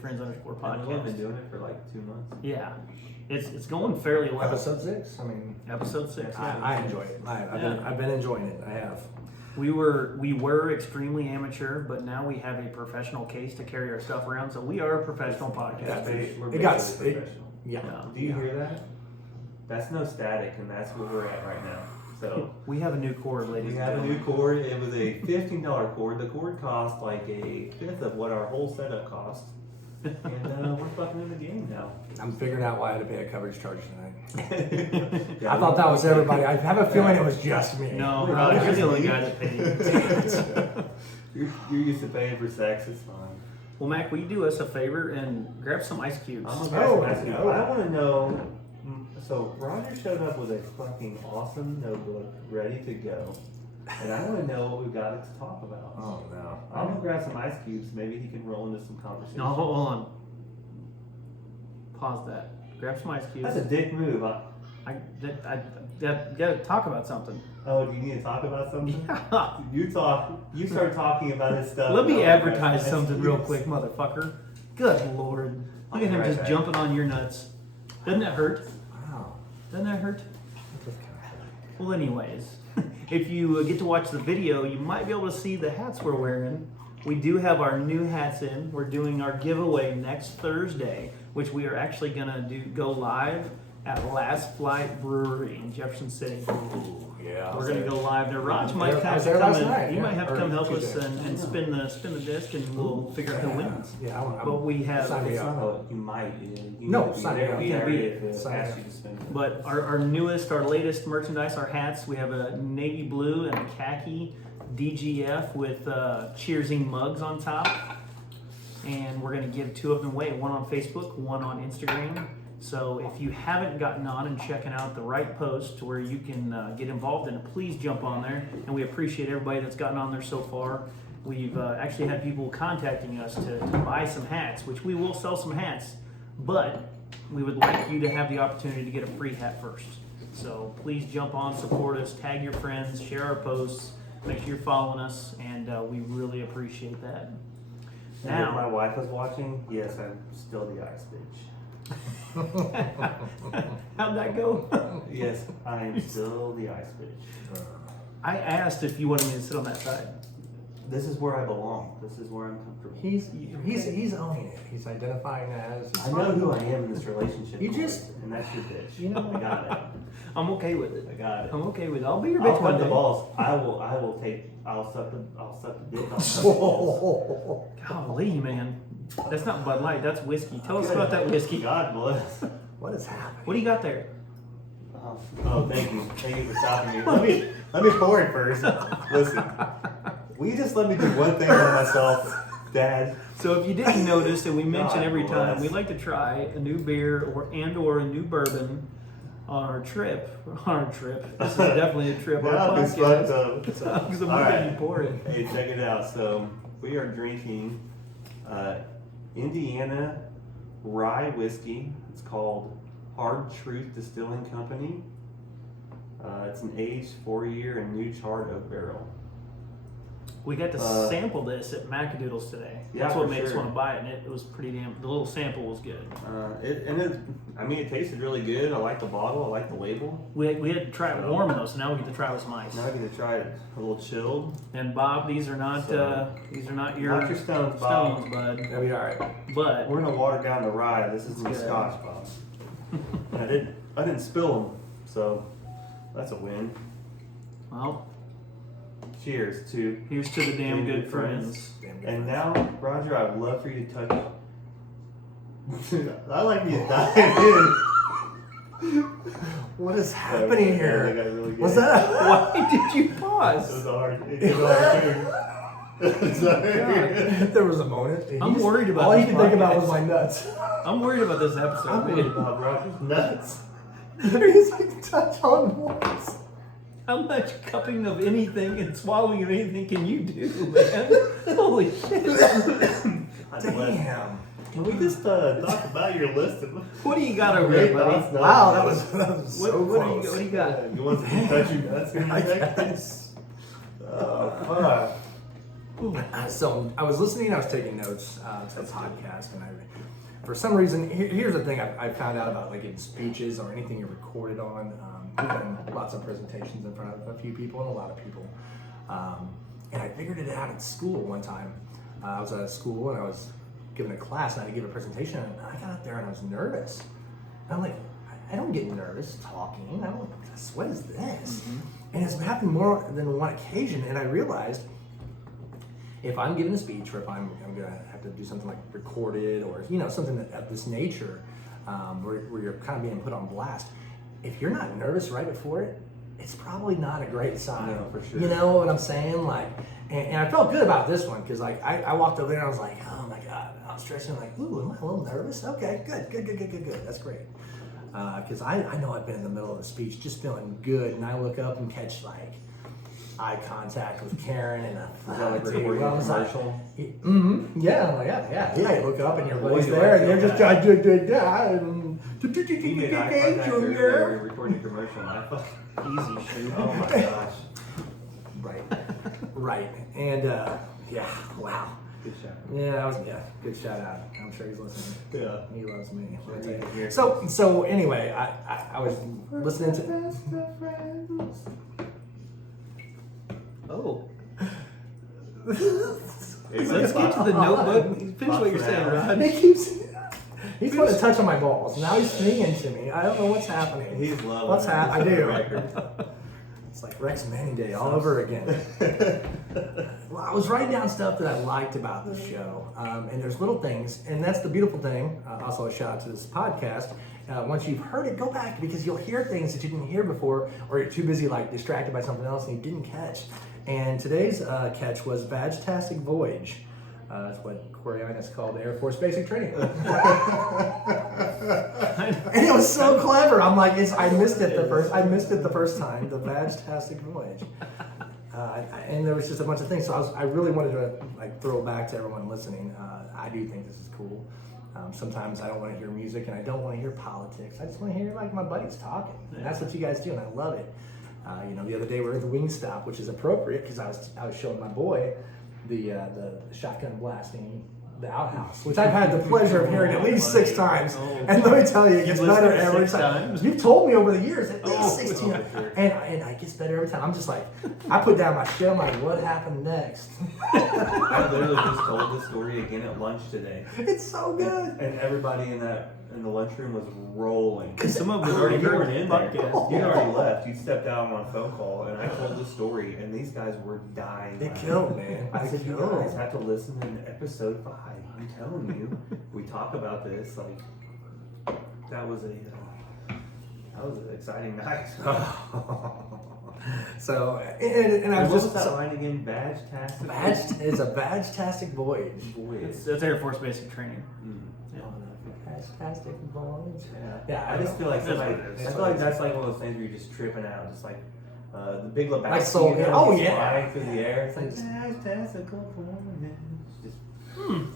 Friends _ We've podcast. been doing it for like 2 months. Yeah, it's going fairly well. Episode 6. I mean, Episode 6. I enjoy it. I've been enjoying it. I have. We were extremely amateur, but now we have a professional case to carry our stuff around. So we are a professional podcast. We're It got- basically it- professional. Yeah. Do you hear that? That's no static, and that's where we're at right now. So We have a new cord, ladies we and have a gentlemen. new cord. It was a $15 cord. The cord cost like a fifth of what our whole setup cost. And we're fucking in the game now. I'm figuring out why I had to pay a coverage charge tonight. Yeah, I thought that was everybody. I have a feeling it was just me. No, Wait, Rod, what you're is the only it? guy that paid. You're used to paying for sex. It's fine. Well, Mac, will you do us a favor and grab some ice cubes? I'm Oh, gonna ask you. no. I want to know. So Roger showed up with a fucking awesome notebook ready to go, and I want to know what we've got to talk about. Oh no. I'm gonna grab some ice cubes. Maybe he can roll into some conversation. No, hold on. Pause that. Grab some ice cubes. That's a dick move. I gotta talk about something. Oh, do you need to talk about something? Yeah. You talk. You start talking about his stuff. Let me and I'll advertise grab some something ice real cubes. quick, motherfucker. Good lord. Look I'll at him be right just back. jumping on your nuts. Doesn't that hurt? Wow. Doesn't that hurt? That just kinda hurt. Well, anyways, if you get to watch the video, you might be able to see the hats we're wearing. We do have our new hats in. We're doing our giveaway next Thursday, which we are actually gonna go live at Last Flight Brewery in Jefferson City. Ooh, yeah. We're gonna go live there. Raj might I have was to there come last and night, he yeah. might have to Or come help us Tuesday. and spin the disc, and we'll figure out who wins. Yeah, But we have. Sign me It's up. not a, you might. You No, need to be sign me there up. on Yeah, Saturday we- to sign ask me you to spend it. But our latest merchandise, our hats, we have a navy blue and a khaki DGF with cheersing mugs on top. And we're going to give 2 of them away, one on Facebook, one on Instagram. So if you haven't gotten on and checking out the right post to where you can get involved in it, please jump on there. And we appreciate everybody that's gotten on there so far. We've actually had people contacting us to buy some hats, which we will sell some hats, but we would like you to have the opportunity to get a free hat first. So please jump on, support us, tag your friends, share our posts, make sure you're following us, and we really appreciate that. And if my Now, wife was watching, yes, I'm still the ice bitch. how'd that go? Yes, I am still the ice bitch. I asked if you wanted me to sit on that side. This is where I belong. This is where I'm comfortable. He's owning it. He's identifying as. He's I know who I am in this relationship. You Corey, just- and that's your bitch. You know- I got it. I'm okay with it. I got it. I'm okay with it. I'll be your I'll bitch one cut the day. balls. I'll suck the dick off. Golly, man. That's not Bud Light, that's whiskey. Tell us about that whiskey. God bless. What is happening? What do you got there? Oh, thank you. Thank you for stopping me. Let me pour it first. Listen, will you just let me do one thing for myself, Dad? So if you didn't notice, and we mention God every time, bless. we like to try a new beer or a new bourbon on our trip. This is definitely a trip. Our Now it's podcast. fucked up. Because I'm All letting right. you pour it. Hey, check it out. So we are drinking Indiana rye whiskey. It's called Hard Truth Distilling Company. It's an aged 4-year and new charred oak barrel. We got to sample this at Macadoodles today. Yeah, That's what for made us sure. want to buy it, and it was pretty damn. The little sample was good. It tasted really good. I like the bottle. I like the label. We had to try it warm though, so now we get to try with some ice. Now I get to try it a little chilled. And Bob, these are not your Not your stones, Bob. stones, bud. That'll be all right. But We're gonna water down the rye. This is my Good. scotch, Bob. And I didn't spill them, so that's a win. well, Cheers to. here's to the damn good friends. Damn good. And now, Roger, I'd love for you to touch. I like me to dive in. What is happening That here? got really good. Was that? Why did you It was pause? hard. It was hard. Sorry. There was a moment. I'm worried about All he this could think about podcast. was my nuts. I'm worried about this I'm episode. worried Man. about Roger's nuts. He's like touch on once. How much cupping of anything and swallowing of anything can you do, man? Holy shit! Damn. Can we just talk about your list of What do you got over great there, buddy? nuts? Wow, that was What, so what, do close. you, what do you got? You want to touch your nuts? I guess. Fuck. So I was listening, I was taking notes to the podcast, and for some reason, here's the thing I found out about, like in speeches or anything you're recorded on, doing lots of presentations in front of a few people and a lot of people. And I figured it out at school one time. I was at school and I was giving a class and I had to give a presentation, and I got up there and I was nervous. And I'm like, I don't get nervous talking. What is this? Mm-hmm. And it's happened more than one occasion, and I realized if I'm giving a speech, or if I'm gonna have to do something like recorded, or something of this nature, where you're kind of being put on blast, if you're not nervous right before it, it's probably not a great sign. No, for sure. You know what I'm saying? Like, and I felt good about this one because like I walked over there and I was like, oh my god, I was stretching, like, ooh, am I a little nervous? Okay, good. That's great. Because I know I've been in the middle of a speech just feeling good, and I look up and catch like eye contact with Karen, and recording a commercial? Yeah, I'm like, yeah. You look up and your Boy, boy's do there, I and they're feel just bad. trying to He made eye contact earlier, we were recording a commercial, and I thought, Easy shoot. oh my gosh. Right. And wow. Good shot. Yeah, good shout out. I'm sure he's listening. Yeah. He loves me. Yeah. So anyway, I was listening to. Oh. It's Let's get to the notebook. Finish what you're saying, Rod. He's putting a touch on my balls. Now he's singing to me. I don't know what's happening. He's loving What's it. happening? I do. Record. It's like Rex Manning Day all over again. Well, I was writing down stuff that I liked about the show, and there's little things, and that's the beautiful thing. Also, a shout out to this podcast. Once you've heard it, go back, because you'll hear things that you didn't hear before, or you're too busy like distracted by something else and you didn't catch. And today's catch was Vag-tastic Voyage. That's what Coriolanus called Air Force Basic Training. And it was so clever. I'm like, I missed it the first time. The Vag-tastic Voyage. And there was just a bunch of things. So I really wanted to like throw it back to everyone listening. I do think this is cool. Sometimes I don't want to hear music and I don't want to hear politics. I just want to hear like my buddies talking. And that's what you guys do, and I love it. The other day we were at the Wingstop, which is appropriate because I was showing my boy the shotgun blasting the outhouse, which I've had the pleasure of hearing at least 6 times. And let me tell you, it gets better every time. You've told me over the years at least 16 times. And it gets better every time. I'm just like, I put down my shit, I'm like, what happened next? I literally just told this story again at lunch today. It's so good. And everybody in the lunchroom was rolling. Some of them had already You weren't heard in the there. podcast. You'd already left. You stepped out on a phone call, and I told the story, and these guys were dying. It killed, man. I said, you killed. guys have to listen in episode 5. I'm telling you, we talk about this. Like, that was an exciting night. So, and I What was was just that line again? Vag-tastic? it's a Vag-tastic Voyage. That's Air Force Basic Training. Vag-tastic Voyage. Yeah, I just feel like somebody. That's what it is. I feel like that's like one of those things where you're just tripping out, just like the Big Lebowski. Like Soul- you know, oh, he's yeah. flying through the air. It's like fantastic performance. Just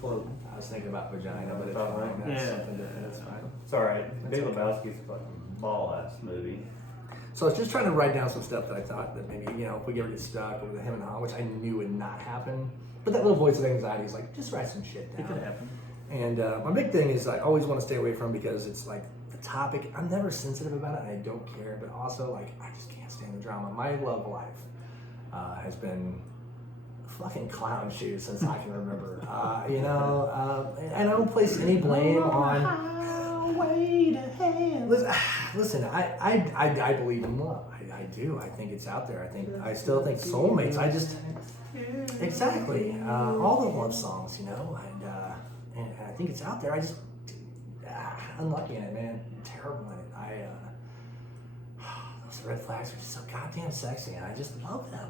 floating. I was thinking about vagina, but it's Oh, fine. right. That's Yeah. something different. That's fine. It's all right. That's Big okay. Lebowski's a fucking ball-ass movie. So I was just trying to write down some stuff that I thought that maybe, if we ever get stuck with the him and haw, which I knew would not happen. But that little voice of anxiety is like, just write some shit It down. could happen. And my big thing is I always want to stay away from, because it's like the topic, I'm never sensitive about it and I don't care, but also like I just can't stand the drama. My love life has been fucking clown shoes since I can remember. And I don't place any blame on. Listen, I believe in love. I do. I think it's out there. I still think soulmates. Exactly. All the love songs, and I think it's out there. I just unlucky in it, man. Terrible in it. Those red flags are just so goddamn sexy, and I just love them.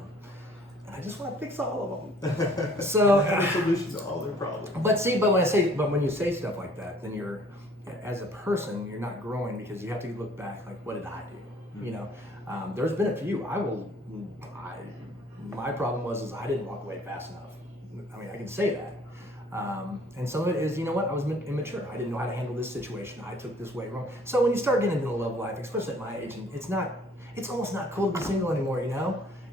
And I just want to fix all of them. So The solution to all their problems. But when you say stuff like that, then you're, as a person, you're not growing, because you have to look back, like, what did I do? There's been a few. My problem was I didn't walk away fast enough. I mean, I can say that. And some of it is, I was immature. I didn't know how to handle this situation. I took this way wrong. So when you start getting into the love life, especially at my age, and it's almost not cool to be single anymore,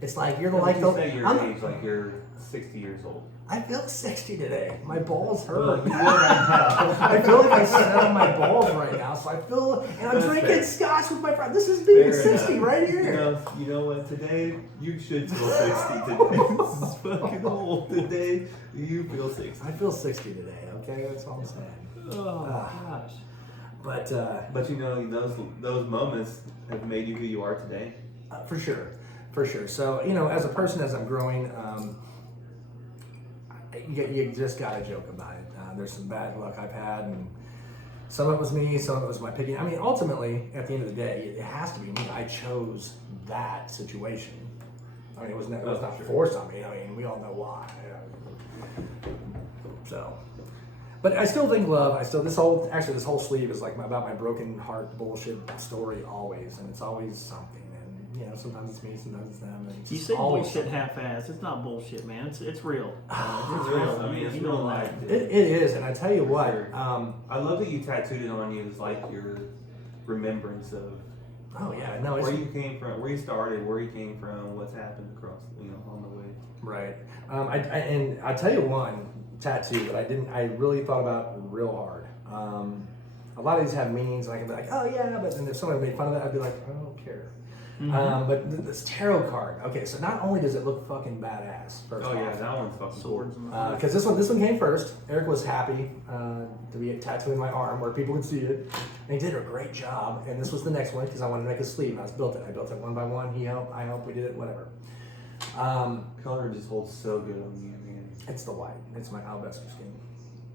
It's like you're the But like you the. say your I'm- age, like you're 60 years old. I feel 60 today. My balls Well, hurt. you feel right now. I feel like I set on my balls right now, so I feel, and I'm That's drinking fair. scotch with my friend. This is being Fair 60 enough. right here. You know what? Today you should feel 60 today. This is fucking old. Today you feel 60. I feel 60 today. Okay, that's all I'm saying. Oh gosh. But But you know those moments have made you who you are today. for sure. So you know, as a person, as I'm growing, you just gotta joke about it. There's some bad luck I've had, and some of it was me, some of it was my picking. I mean, ultimately, at the end of the day, it has to be me. I chose that situation. I mean, it was not forced on me. I mean, we all know why. So, but I still think love. This whole sleeve is like about my broken heart bullshit story always, and it's always something. And you know, sometimes it's me, sometimes it's them. And it's You just say always bullshit half-assed. It's not bullshit, man. It's real. It's real. I mean, it's You real know life. that. dude. It is, and I tell you what. Sure. I love that you tattooed it on you as like your remembrance of Oh yeah, no, it's where you came from, where you started, where you came from, what's happened across, on the way. right. And I tell you one tattoo that I really thought about real hard. A lot of these have meanings, and I can be like, oh yeah, but then if somebody made fun of it, I'd be like, I don't care. But this tarot card. Okay, so not only does it look fucking badass, first Oh yeah, off, that one's fucking Swords cool. and the because this one came first. Eric was happy to be tattooing my arm where people could see it, and he did a great job. And this was the next one because I wanted to make a sleeve. I built it one by one. He helped. I helped. We did it. Whatever. Color just holds so good on you, man. It's the white. It's my alabaster skin.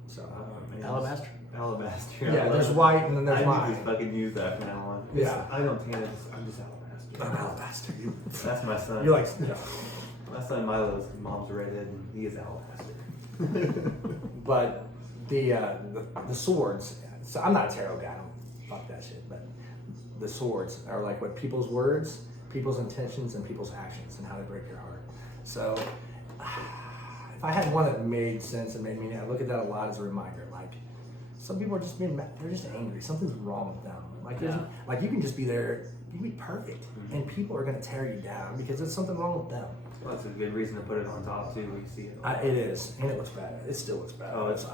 So Man, Alabaster. Alabaster. yeah, I love there's it. white and then there's I need mine. to fucking use that from now on. Yeah. I don't tan it. I'm just alabaster. I'm alabaster. That's my son. You're like, yeah. My son Milo's mom's redhead, and he is alabaster. But the swords. So I'm not a tarot guy. I don't fuck that shit. But the swords are like what people's words, people's intentions, and people's actions, and how they break your heart. So if I had one that made sense and made me, I look at that a lot as a reminder. Like some people are just being mad. They're just angry. Something's wrong with them. Like Yeah. like you can just be there. You can be perfect, and people are gonna tear you down because there's something wrong with them. Well, that's a good reason to put it on top too, where you see it. It is, and it looks bad. It still looks bad. Oh, it's-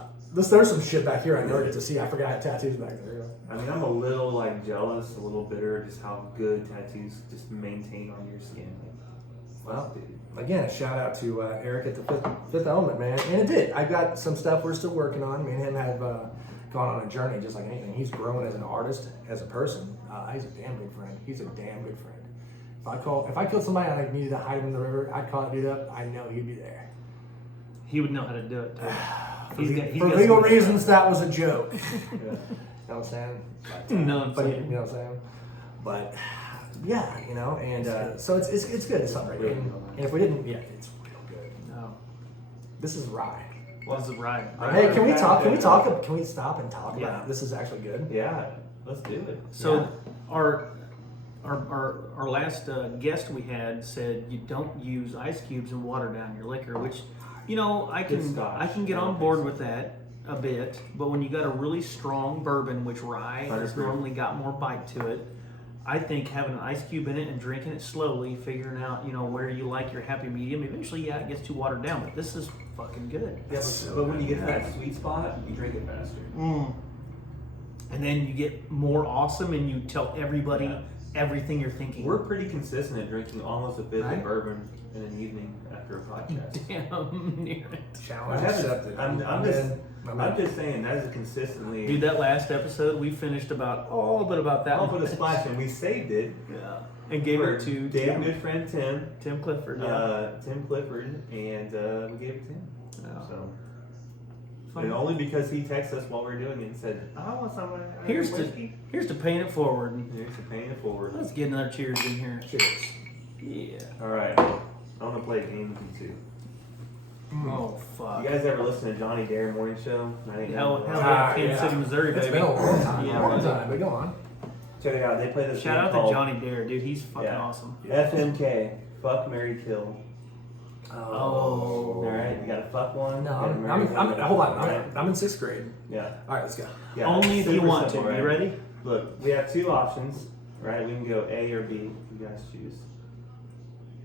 there's some shit back here I never get to see. I forgot I had tattoos back there. I mean, I'm a little like jealous, a little bitter, just how good tattoos just maintain on your skin. Well, dude. again, a shout out to Eric at the Fifth Element, man. And it did. I got some stuff we're still working on. Me and him have gone on a journey just like anything. He's grown as an artist, as a person. He's a damn good friend. He's a damn good friend. If I killed somebody and I needed to hide him in the river, I'd call that dude up. I know he'd be there. He would know how to do it too. For legal reasons, that was a joke. Yeah. You know what I'm saying? No, I'm But, saying. you know what I'm saying? But yeah, you know, and so it's good to celebrate. Really And, good. and if we didn't, yeah, it's real good. No. This is rye. This is right. Hey, can we talk? Can we talk? Can we stop and talk Yeah. about it? This is actually good. Yeah, let's do it. So Yeah. our last guest we had said you don't use ice cubes and water down your liquor, which you know I Good can Scotch. I can get on board with that a bit, but when you got a really strong bourbon, which rye has 100%. normally got more bite to it, I think having an ice cube in it and drinking it slowly, figuring out where you like your happy medium. Eventually, yeah, it gets too watered down, but this is fucking good. Yeah, but when you get to that sweet spot, you drink it faster. And then you get more awesome, and you tell everybody Yeah. everything you're thinking. We're pretty consistent at drinking almost a fifth Right. of bourbon in an evening after a podcast. damn near it. Challenge I haven't- accepted. I'm just saying that is consistently. Dude, that last episode we finished about about that I'll one. put a splash, and we saved it Yeah. And gave for it to damn good friend Tim. Tim Clifford. Yeah. Tim Clifford, and we gave it to him. Yeah. So, Fun. and only because he texted us while we were doing it and said, "I want some Here's whiskey." to paying it forward. Here's to paying it forward. Let's get another cheers in here. Cheers. Yeah. All right, I want to play a game with you too. Oh fuck. You guys ever listen to Johnny Dare morning show? Hell, Ah, Kansas yeah. City, Missouri, It's baby. been a long time. Yeah, long right. time. But go on. Check it out. They play this Shout game out called to Johnny Dare, dude. He's fucking Yeah. awesome. FMK. Fuck, Marry, Kill. Oh. All right, you gotta fuck one. No, you gotta I'm marry one, hold on. right? I'm in 6th grade. Yeah. All right, let's go. Yeah. Only if you super want simple, to. right? You ready? Look, we have two options, right? We can go A or B. You guys choose.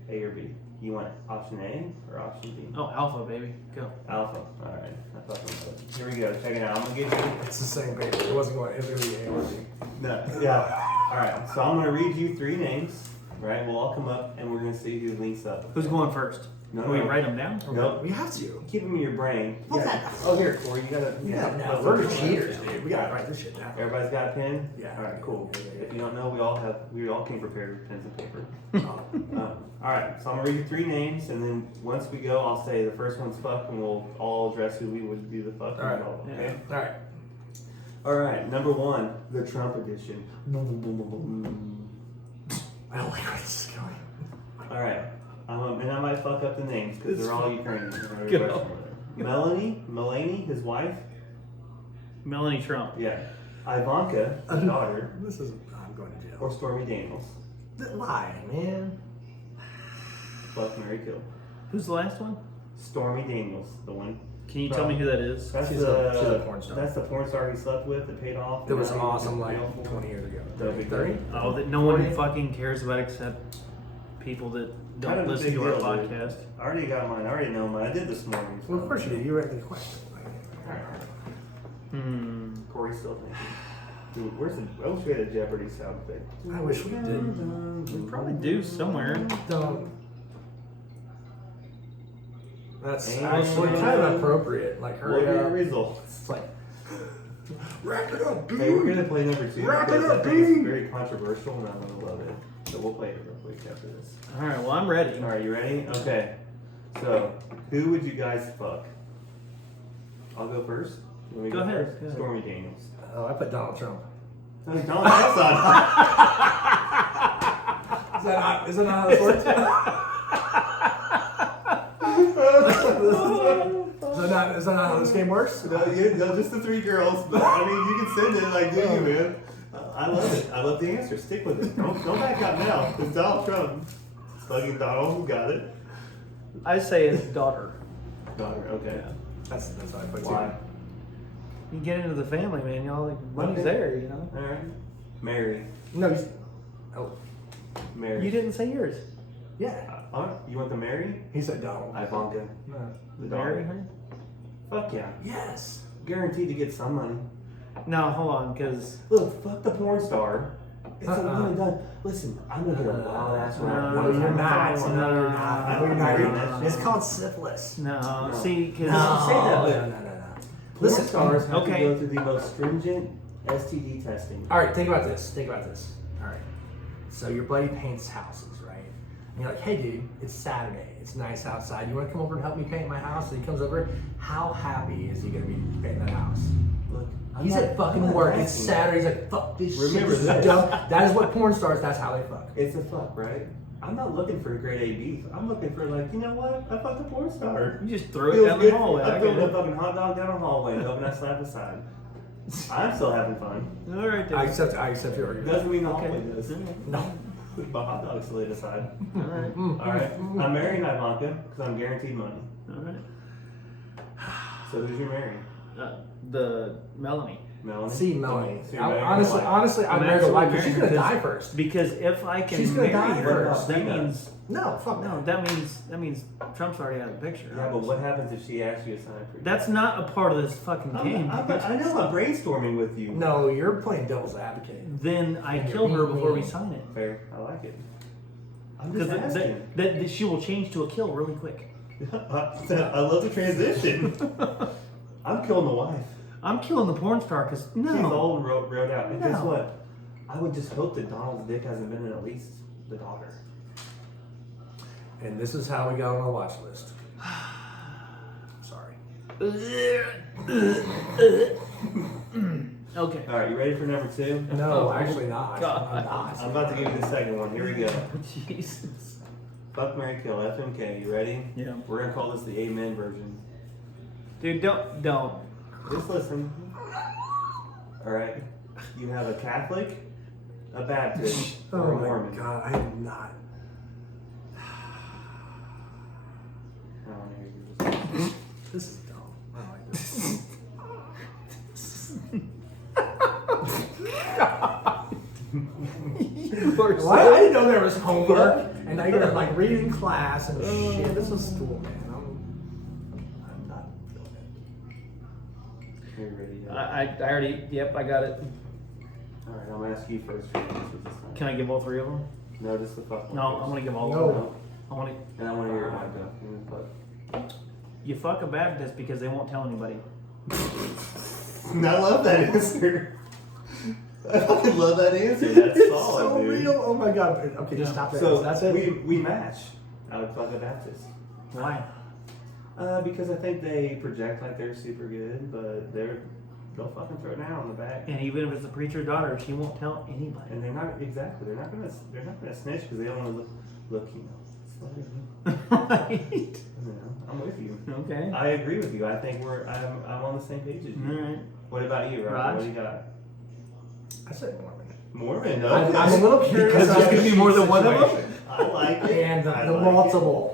A or B? You want option A or option B? Oh, Alpha, baby. Go. Alpha. All right. I thought so. Here we go. Check it out. I'm gonna give you. It's the same paper. It wasn't going. It was going to be A or B. No. Yeah. All right. So I'm gonna read you 3 names. Right. We'll all come up and we're gonna see who links up. Who's going first? No, Can we no. write them down? Nope. We have to. Keep them in your brain. What's Yeah. that? Oh, here, Corey. You gotta. No, we're cheaters, dude. We gotta write this shit down. Everybody's got a pen. Yeah. All right. Cool. Yeah. If you don't know, we all came prepared with pens and paper. Oh. All right, so I'm gonna read you 3 names, and then once we go, I'll say the first one's fuck, and we'll all address who we would do the fuck. All right. Okay. All right. All right. Number 1, the Trump edition. I don't like where this is going. All right. And I might fuck up the names because they're all Ukrainian. Go. Melanie, his wife. Melanie Trump. Yeah. Ivanka, his daughter, This is. I'm going to or jail. Stormy Daniels. Why, man? Fuck, marry, kill. Who's the last one? Stormy Daniels, the one. Can you tell me who that is? That's She's the a porn star. That's the porn star he slept with that paid off. That was and now he awesome, like jail for. 20 years ago. That'd be 30? Oh, that no one 40? fucking cares about except people that Kind don't of a listen big to our deal, dude. podcast. I already got mine. I already know mine. I did this morning. Well, of course you did. You read the question. Corey's still thinking. Dude, where's the? I wish we had a Jeopardy sound effect. I wish we did. We probably do somewhere. Don't. That's And- actually kind of appropriate. Like, What hurry are your up. results? It's like, wrap it up, dude. Okay, we're gonna play number 2 Wrap it because I up, think it's dude. very controversial and I'm gonna love it. So we'll play it real quick after this. All right, well, I'm ready. All right, you ready? Okay. So, who would you guys fuck? I'll go first. You want me to Go ahead, first? go ahead. Stormy Daniels. Oh, I put Donald Trump. No, Donald Trump's on. Is that not how this works? Is that not how this game works? No, just the 3 girls. But, I mean, you can send it like, do you, man? I love it. I love the answer. Stick with it. Don't back out now. It's Donald Trump. Slugging Donald. Got it. I say his daughter. Daughter. Okay. That's what I put. Why? You get into the family, man. Y'all like money's Okay. there, you know. All right. Mary. No, oh, Mary. You didn't say yours. yeah. You want the Mary? He said Donald. Ivanka. No. The Marry daughter. her? Fuck yeah. Yes. Guaranteed to get some money. No, hold on, because Look, fuck the porn star. It's a Uh-uh. one and done. Listen, I'm gonna get a wild ass one. No, No, you're not. no, No, you're not. I No, don't you're not. agree with that It's shit. called syphilis. no, No. see, because No, say that, but- no. Porn Listen, stars have okay. to go through the most stringent STD testing. all right, think about this. All right. So your buddy paints houses, right? And you're like, hey, dude, it's Saturday. It's nice outside. You want to come over and help me paint my house? And he comes over. How happy is he going to be painting that house? Look, He's at fucking work. It's Saturday. He's like, fuck this Remember shit. This is this. dumb. That is what porn stars, that's how they fuck. It's a fuck, right? I'm not looking for a grade A beef. I'm looking for like, you know what? I fucked a porn star. you just throw it Feels down good. the hallway. I I'm get throwing a it. fucking hot dog down the hallway and hoping I slap aside. I'm still having fun. All right, I then. accept your argument. Doesn't mean the Okay. hallway does. No. My hot dog's laid aside. All right. All right. I'm marrying Ivanka because I'm guaranteed money. All right. So who's your marrying? The Melanie. Melanie? See, Melanie. So you're marrying Honestly, your wife. I'd I'm marry the wife, but actually she's gonna marrying die first. Because if I can She's gonna marry die her, first. that Yeah. means No, fuck no. That means Trump's already out of the picture. Yeah, but what happens if she asks you to sign for you? That's not a part of this fucking game. I know I'm brainstorming with you. No, you're playing devil's advocate. Then I And kill you're her before we mean. sign it. Fair. I like it. I'm just Because asking. that she will change to a kill really quick. I love the transition. I'm killing the wife. I'm killing the porn star because She's no. old and wrote out. And guess No. what? I would just hope that Donald's dick hasn't been in at least the daughter. And this is how we got on our watch list. Sorry. Okay. All right, you ready for number 2? No, actually not. God. I'm not. I'm about to give you the second one. Here we go. Jesus. Fuck, marry, kill. FMK. You ready? Yeah. We're gonna call this the Amen version. Dude, don't. Just listen. All right. You have a Catholic, a Baptist, or Oh a my Mormon. god, I am not. I don't know who you just- This is dumb. I don't like this. Why? I didn't know there was homework and now you're like reading class and shit. This was school, man. I'm not feeling it. Are you ready? I already, yep, I got it. All right, I'm gonna ask you first for your answers this time. Can I give all three of them? No, just the fuck one. No, I'm gonna give all No. of them. I want to. And I want to hear your mind go. You fuck a Baptist because they won't tell anybody. I love that answer. I fucking love that answer. That's It's solid, so dude. real. Oh my god. Okay, just stop there. So That's it. we match. I would fuck a Baptist. Why? Because I think they project like they're super good, but they'll fucking throw down on the back. And even if it's the preacher's daughter, she won't tell anybody. And they're not they're not gonna snitch because they don't want to look slutty. Right. You know, I'm with you. Okay. I agree with you. I think I'm on the same page as you. All right. What about you, Rob? Raj? What do you got? I said Mormon. Mormon. I'm Okay. a little curious. Because there's about gonna be the more than one of them? situation. I like it. And I the like multiple.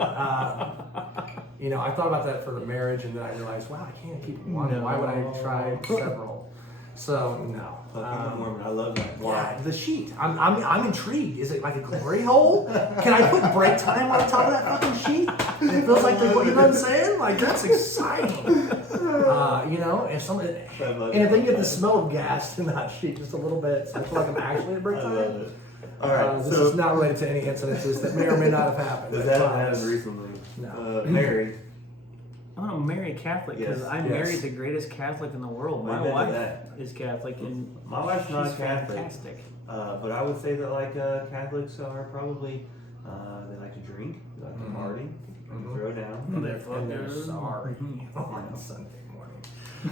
You know, I thought about that for the marriage, and then I realized, wow, I can't keep one. No. Why would I try several? So no. Fucking Mormon. I love that. Yeah, the sheet. I'm intrigued. Is it like a glory hole? Can I put break time on top of that fucking sheet? And it feels like you know what I'm saying? Like that's exciting. You know, and if they get the smell of gas in that sheet just a little bit, so I feel like I'm actually at break I time. love it. All right. This so is not related to any incidences that may or may not have happened. does I that promise. happen recently? No. Married. I'm gonna marry a Catholic because Yes. I Yes. married the greatest Catholic in the world. We've My been to wife that. is Catholic, and My wife's not a she's Catholic. fantastic. But I would say that like Catholics are probably they like to drink, they like to party, they like to throw down. And they're sorry on Sunday morning.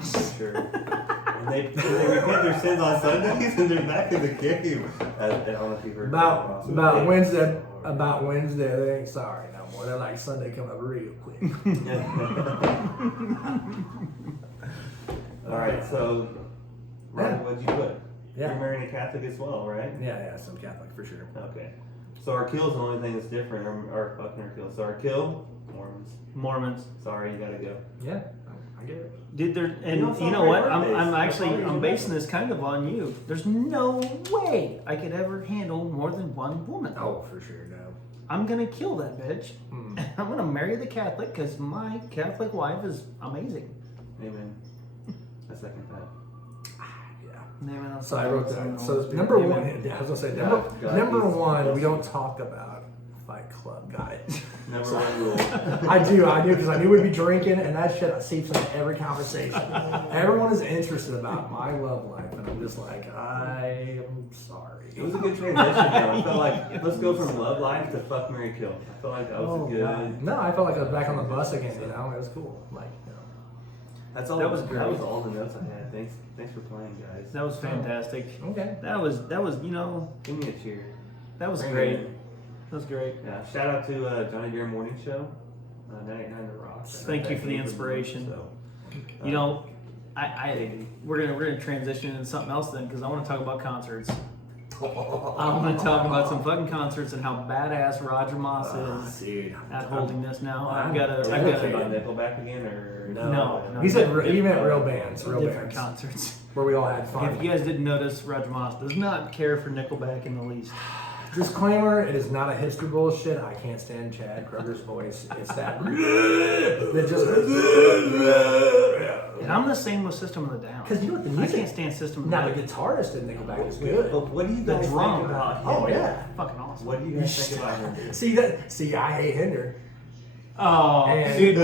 For sure. And they repent their sins on Sundays and they're back in the game. I don't know if you've heard About Wednesday, they ain't sorry no more. They're like Sunday coming up real quick. All right, so Rob, Yeah. what'd you put? Yeah. You're marrying a Catholic as well, right? Yeah, some Catholic for sure. Okay. So our kill's the only thing that's different. Our fucking our kill. So our kill, Mormons. Mormons. Sorry, you gotta go. Yeah, I get it. Did there? And don't you know celebrate what? birthdays. I'm That's actually all you basing do. this kind of on you. There's no way I could ever handle more than one woman. Oh, for sure, no. I'm gonna kill that bitch. Hmm. I'm gonna marry the Catholic because my Catholic wife is amazing. Amen. I second that. Yeah. So I wrote that. So number one, I was gonna say number God, one, we don't talk about Fight Club. Got it. Number one rule. I do because I knew we'd be drinking, and that shit seeps into every conversation. Everyone is interested about my love life, and I'm just like, I am sorry. It was a good transition though. I felt like let's go from love life to fuck, marry, kill. I felt like that was a good. God. No, I felt like I was back on the bus again. You know, it was cool. Like, That's all. That was That great. was all the notes I had. Thanks for playing, guys. That was fantastic. okay. That was you know Give me a cheer. that was Bring it great. in. That was great. Yeah. Shout out to Johnny Deere Morning Show, 99 The Rock. Thank you for the inspiration. So, You know, we're gonna transition into something else then because I want to talk about concerts. I want to talk about some fucking concerts and how badass Roger Moss is Dude. at holding this now. I'm I've got Are we a talking about Nickelback again or No. He said he meant real bands, different concerts. where we all had fun. If you guys didn't notice, Roger Moss does not care for Nickelback in the least. Disclaimer: it is not a hipster bullshit. I can't stand Chad Kroger's voice. It's that that just. And I'm the same with System of the Down. Because you know what the I music. can't stand System of the Now Down. the guitarist in Nickelback is good. But what do you The guys drum. think about him? Oh yeah. Fucking awesome. What do you guys think about him? See, I hate Hinder. Oh, And- dude,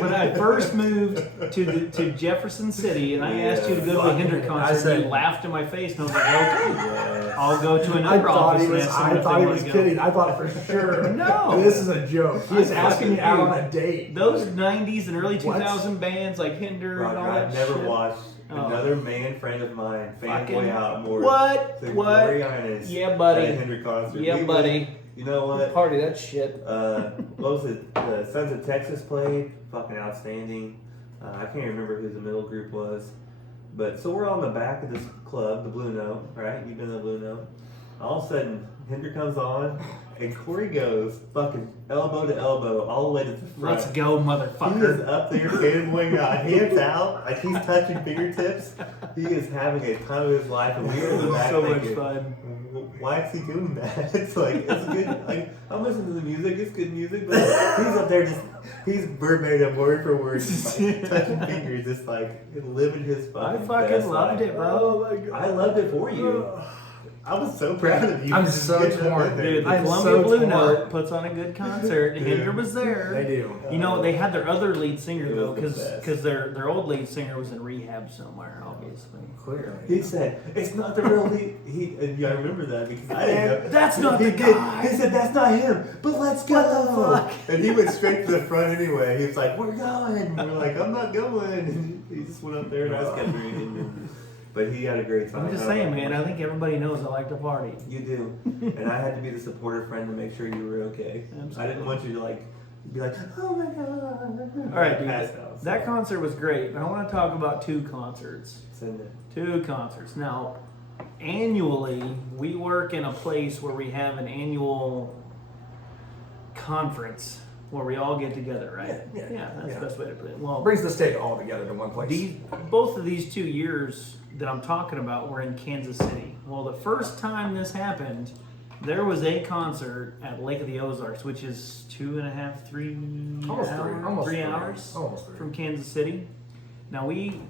when I first moved to Jefferson City and I asked you to go to a Fucking Hinder I concert, said- you laughed in my face and I was like, okay, I'll go to I another thought office he and was. ask someone I if thought they he want was to go. kidding. I thought for sure. No. This is a joke. He is I asking me out fucking- on a date. Those 90s and early What? 2000 bands like Hinder and Roger, all that I've never shit. watched Oh. another man friend of mine Fucking- fanboy out more What? than What? Corey Ines Yeah, buddy. at a Hinder concert. Yeah, We buddy. went- You know what? Party that shit. What was it? The Sons of Texas played. Fucking outstanding. I can't even remember who the middle group was. But so we're on the back of this club, the Blue Note, right? You've been to the Blue Note. All of a sudden, Hinder comes on, and Corey goes fucking elbow to elbow all the way to the front. Let's go, He is motherfucker. up there fanboying out, hands out, like he's touching fingertips. He is having a time of his life, and we are in the back So much thinking, fun. why is he doing that? It's like, it's good. Like, I'm listening to the music. It's good music, but he's up there he's verbatim, word for word, just like touching fingers, just like living his I fucking fucking best loved life. it, bro. Oh my god. I loved it for you. I was so proud of you. I'm for just so getting up torn, there. Dude, the I'm Columbia so Blue torn. Note puts on a good concert. Hinder was there. They do. You know, they had their other lead singer It though, was the because best. their old lead singer was in rehab somewhere, obviously. Clearly. He said, "It's not the real lead." And yeah, I remember that because I didn't know. That's not he the did. guy. He said, "That's not him." But let's go. What the fuck? And he went straight to the front anyway. He was like, "We're going." And we're like, "I'm not going." And he just went up there, and I just kept reading. But he had a great time. I'm just saying, man. I think everybody knows I like to party. You do, and I had to be the supporter friend to make sure you were okay. Absolutely. I didn't want you to be like, "Oh my god." All right, dude. Passed out, so. That concert was great. I want to talk about 2 concerts. Send it. 2 concerts. Now, annually, we work in a place where we have an annual conference where we all get together, right? Yeah, that's yeah. the best way to put it. Well, Brings the state all together to one place. both of these 2 years that I'm talking about were in Kansas City. Well, the first time this happened, there was a concert at Lake of the Ozarks, which is 2.5, 3 Almost hours, three. Almost 3 three. hours Almost three. from Kansas City. Now we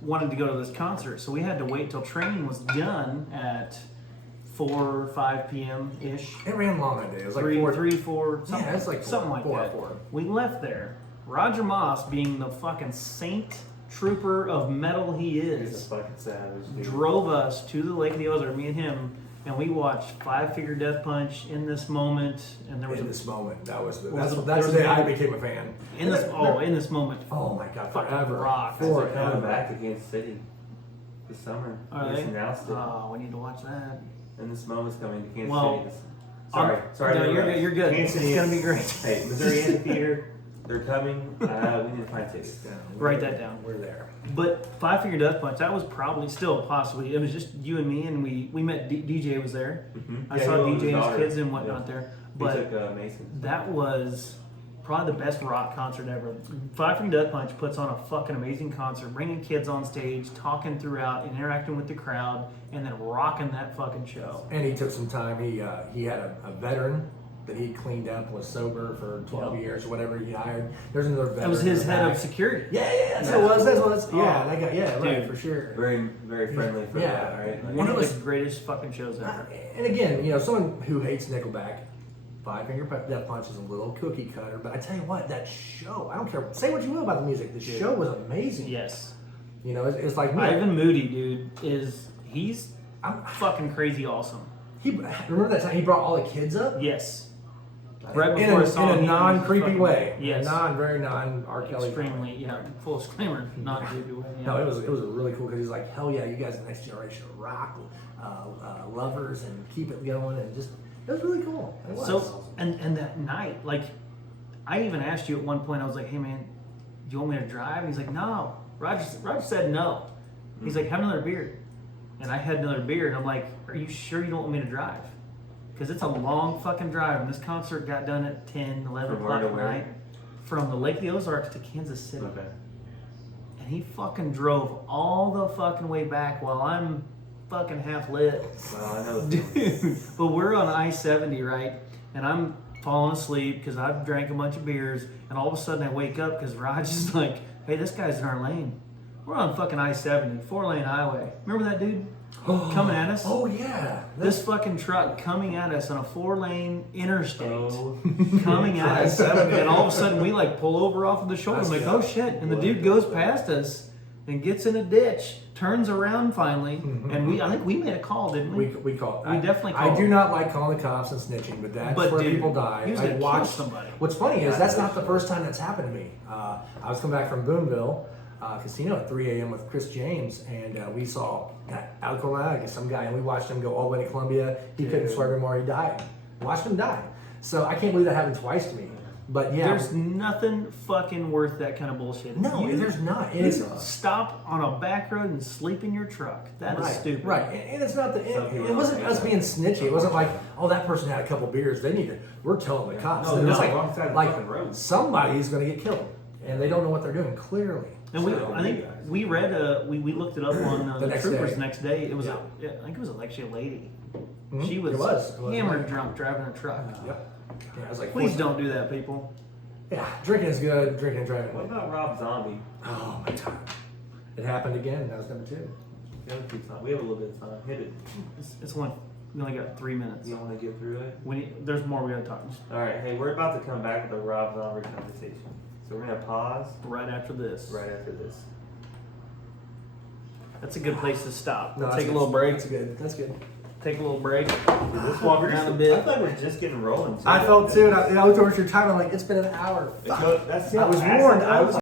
wanted to go to this concert, so we had to wait till training was done at 4 or 5 p.m. ish. It ran long that day. It was like 4, something, Yeah, it's like something like four, that. 4. We left there. Roger Moss, being the fucking saint trooper of metal he He's a is, fucking savage, dude. drove us to the Lake of the Ozarks, me and him, and we watched Five Finger Death Punch, In This Moment, and there was In a, this moment, that was the, Was that's it- that's there the was day a- I became a fan. in this moment. Oh my god, Fucking forever. rock. They're Forever. coming back to Kansas City this summer. Are He just they? announced it. Oh, we need to watch that. And this moment's coming to Kansas Well, City. Sorry. No, to you're interrupt. good, you're good. Kansas It's City gonna is- be great. Hey, Missouri Amphitheater, they're coming. We need to find tickets. Yeah, Write that down. We're there. But Five Finger Death Punch, that was probably still possibly. It was just you and me, and we met. DJ was there. Mm-hmm. I saw DJ and his kids and whatnot there. He But took Mason. that was probably the best rock concert ever. Five Finger Death Punch puts on a fucking amazing concert, bringing kids on stage, talking throughout, interacting with the crowd, and then rocking that fucking show. And he took some time. He had a veteran that he cleaned up, was sober for 12 Yep. years or whatever he hired. There's another veteran. That was his in the head of back. security. Yeah, that's what it was. That's what it was. Yeah, Oh, that guy. Yeah, right, dude. for sure. Very, very friendly for Yeah. that, right? Like, One And of it the was- greatest fucking shows ever. And again, someone who hates Nickelback, Five Finger Death Punch is a little cookie cutter, but I tell you what, that show, I don't care, say what you will about the music, the show was amazing. Yes. It's like me. Ivan Moody, dude, he's I'm- fucking crazy awesome. Remember that time he brought all the kids up? Yes. Right In before a, I saw in him, a non-creepy fucking- way. Yes. Very non-R. Kelly. Extremely, yeah. Full disclaimer, not creepy way. Yeah. No, it was really cool because he's like, hell yeah, you guys are the next generation of rock lovers and keep it going and just it was really cool. It was. So and that night, like, I even asked you at one point. I was like, "Hey man, do you want me to drive?" And he's like, "No." Roger said no. He's like, "Have another beer," and I had another beer, and I'm like, "Are you sure you don't want me to drive?" Because it's a long fucking drive, and this concert got done at 10, 11 From where o'clock to at where? night, from the Lake of the Ozarks to Kansas City. Okay. And he fucking drove all the fucking way back while I'm fucking half lit. Well, I know. Dude, but we're on I-70, right? And I'm falling asleep because I've drank a bunch of beers, and all of a sudden I wake up because Raj's like, "Hey, this guy's in our lane. We're on fucking I-70, 4-lane highway. Remember that dude coming at us? Oh yeah. This fucking truck coming at us on a 4-lane interstate, Oh, coming at us, and all of a sudden we like pull over off of the shoulder. I'm like, "Oh shit!" And the dude goes past us and gets in a ditch, turns around finally, and I think we made a call, didn't we? We called. We definitely I called. do not like calling the cops and snitching, but that's But where dude, people die. he was I gonna kill watched somebody. What's funny is that's not the first time that's happened to me. I was coming back from Boonville Casino at 3 a.m. with Chris James, and we saw Alcala, some guy, and we watched him go all the way to Columbia. He couldn't swerve anymore. He died. Watched him die. So I can't believe that happened twice to me. But yeah, There's nothing fucking worth that kind of bullshit. no, You there's not. And it's stop on a back road and sleep in your truck. That is right, stupid. right, and it's not the. Some It, people it don't wasn't think us that. being snitchy. It wasn't like, oh, that person had a couple beers. They need to. We're telling the cops. No, It was no, like, wrong side of the like fucking road. somebody's going to get killed, and they don't know what they're doing. Clearly, And we, So, I think guys. we read, we looked it up on The the next troopers day. next day. It was, Yeah. I think it was actually a lady. She was, It was hammered drunk driving her truck. Yep. Yeah, I was like, Please don't do that, people. Yeah, drinking is good. Drinking and driving. What about Rob Zombie? Oh my God! It happened again. That was number 2. We have a few time. We have a little bit of time. Hit it. It's one. We only got 3 minutes. You don't want to get through it? There's more we gotta talk. All right. Hey, we're about to come back with a Rob Zombie conversation. So we're gonna pause Right after this. right after this. That's a good place to stop. No, Take that's a good. little break. That's good. That's good. Take a little break. Dude, this Walk one, around a I bit. feel like we're just getting rolling. I felt too. And I looked over at your time. I'm like, it's been an hour. That's I was warned. I was